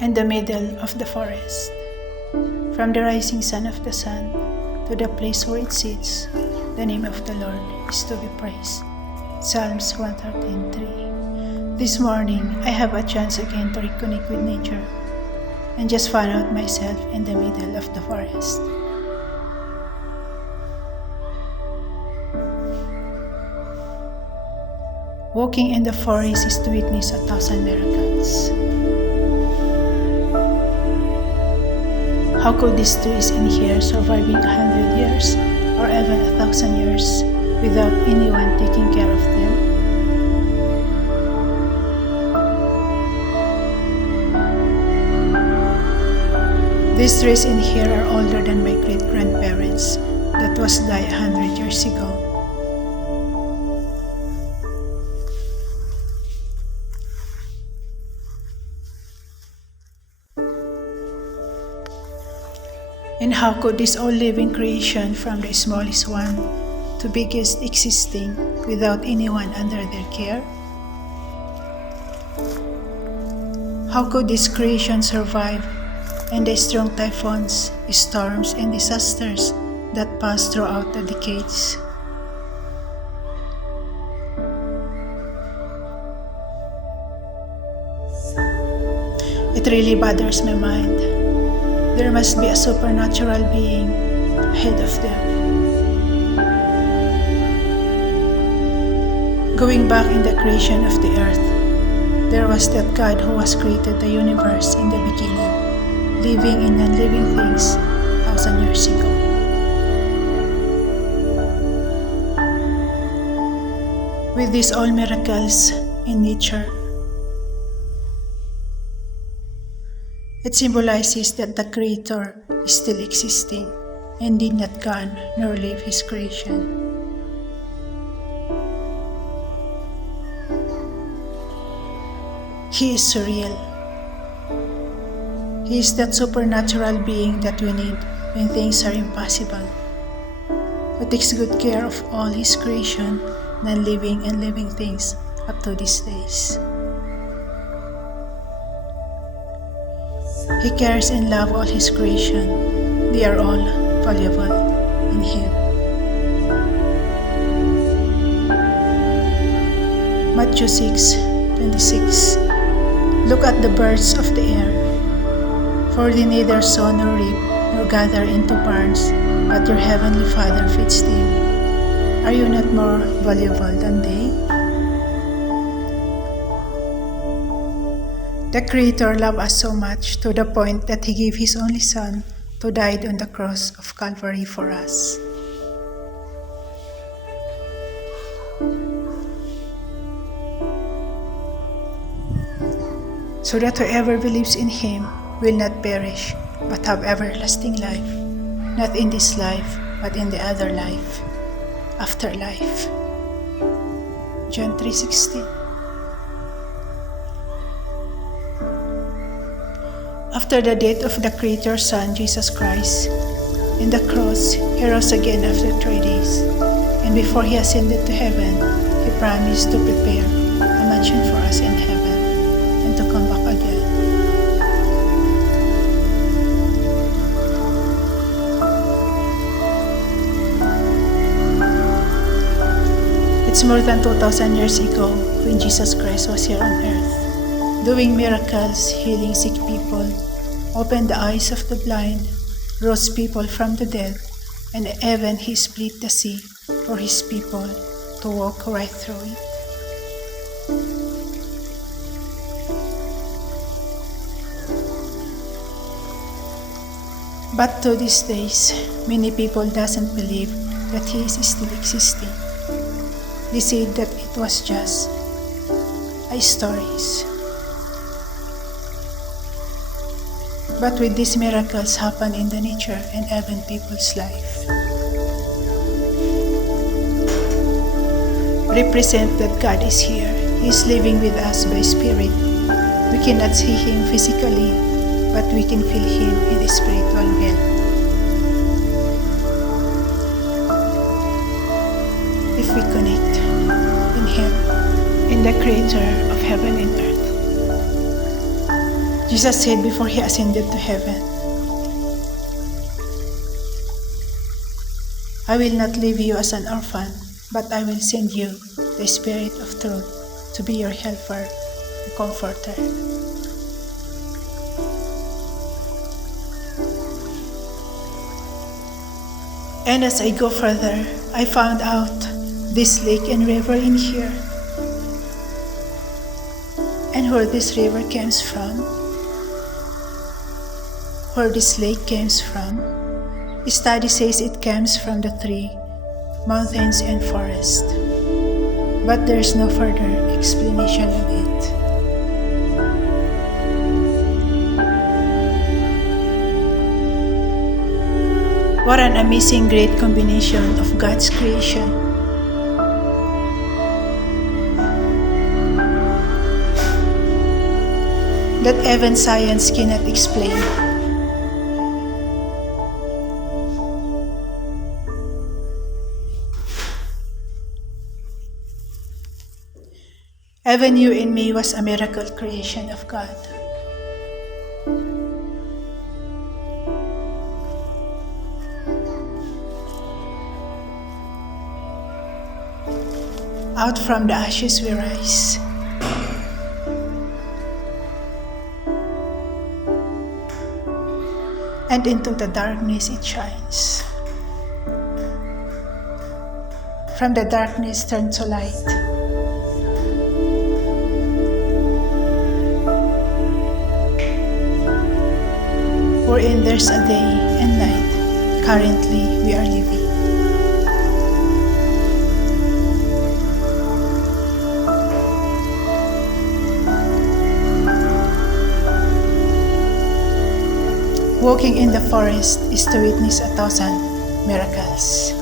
and the middle of the forest. From the rising sun of the sun to the place where it sits, the name of the Lord is to be praised. Psalms 113:3. This morning, I have a chance again to reconnect with nature and just found out myself in the middle of the forest. Walking in the forest is to witness 1,000 miracles. How could these trees in here surviving 100 years or even 1,000 years without anyone taking care of them? These trees in here are older than my great-grandparents that was died 100 years ago. And how could this all-living creation from the smallest one to biggest existing without anyone under their care? How could this creation survive and the strong typhoons, storms, and disasters that pass throughout the decades? It really bothers my mind. There must be a supernatural being ahead of them. Going back in the creation of the earth, there was that God who has created the universe in the beginning, living in non-living things 1,000 years ago. With these all miracles in nature, it symbolizes that the Creator is still existing and did not gone nor leave His creation. He is surreal. He is that supernatural being that we need when things are impossible, who takes good care of all His creation, non-living and living things up to these days. He cares and loves all His creation. They are all valuable in Him. Matthew 6:26. Look at the birds of the air, for they neither sow nor reap nor gather into barns, but your heavenly Father feeds them. Are you not more valuable than they? The Creator loved us so much to the point that He gave His only Son to die on the cross of Calvary for us. So that whoever believes in Him will not perish, but have everlasting life, not in this life, but in the other life, afterlife. John 3:16. After the death of the Creator's Son, Jesus Christ, in the cross, He rose again after 3 days, and before He ascended to heaven, He promised to prepare a mansion for us in heaven, and to come back again. It's more than 2,000 years ago when Jesus Christ was here on earth, doing miracles, healing sick people, opened the eyes of the blind, rose people from the dead, and even He split the sea for His people to walk right through it. But to these days, many people doesn't believe that He is still existing. They said that it was just stories. But with these miracles happen in the nature and even people's life, represent that God is here. He is living with us by Spirit. We cannot see Him physically, but we can feel Him in the spiritual realm. If we connect in Him, in the Creator of heaven and earth. Jesus said before he ascended to heaven, I will not leave you as an orphan, but I will send you the Spirit of truth to be your helper and comforter. And as I go further, I found out this lake and river in here. And where this river comes from, where this lake comes from, study says it comes from the three mountains and forest. But there's no further explanation of it. What an amazing great combination of God's creation. That even science cannot explain. Even you and me was a miracle creation of God. Out from the ashes we rise. And into the darkness it shines. From the darkness turn to light. Wherein there's a day and night, currently we are living. Walking in the forest is to witness 1,000 miracles.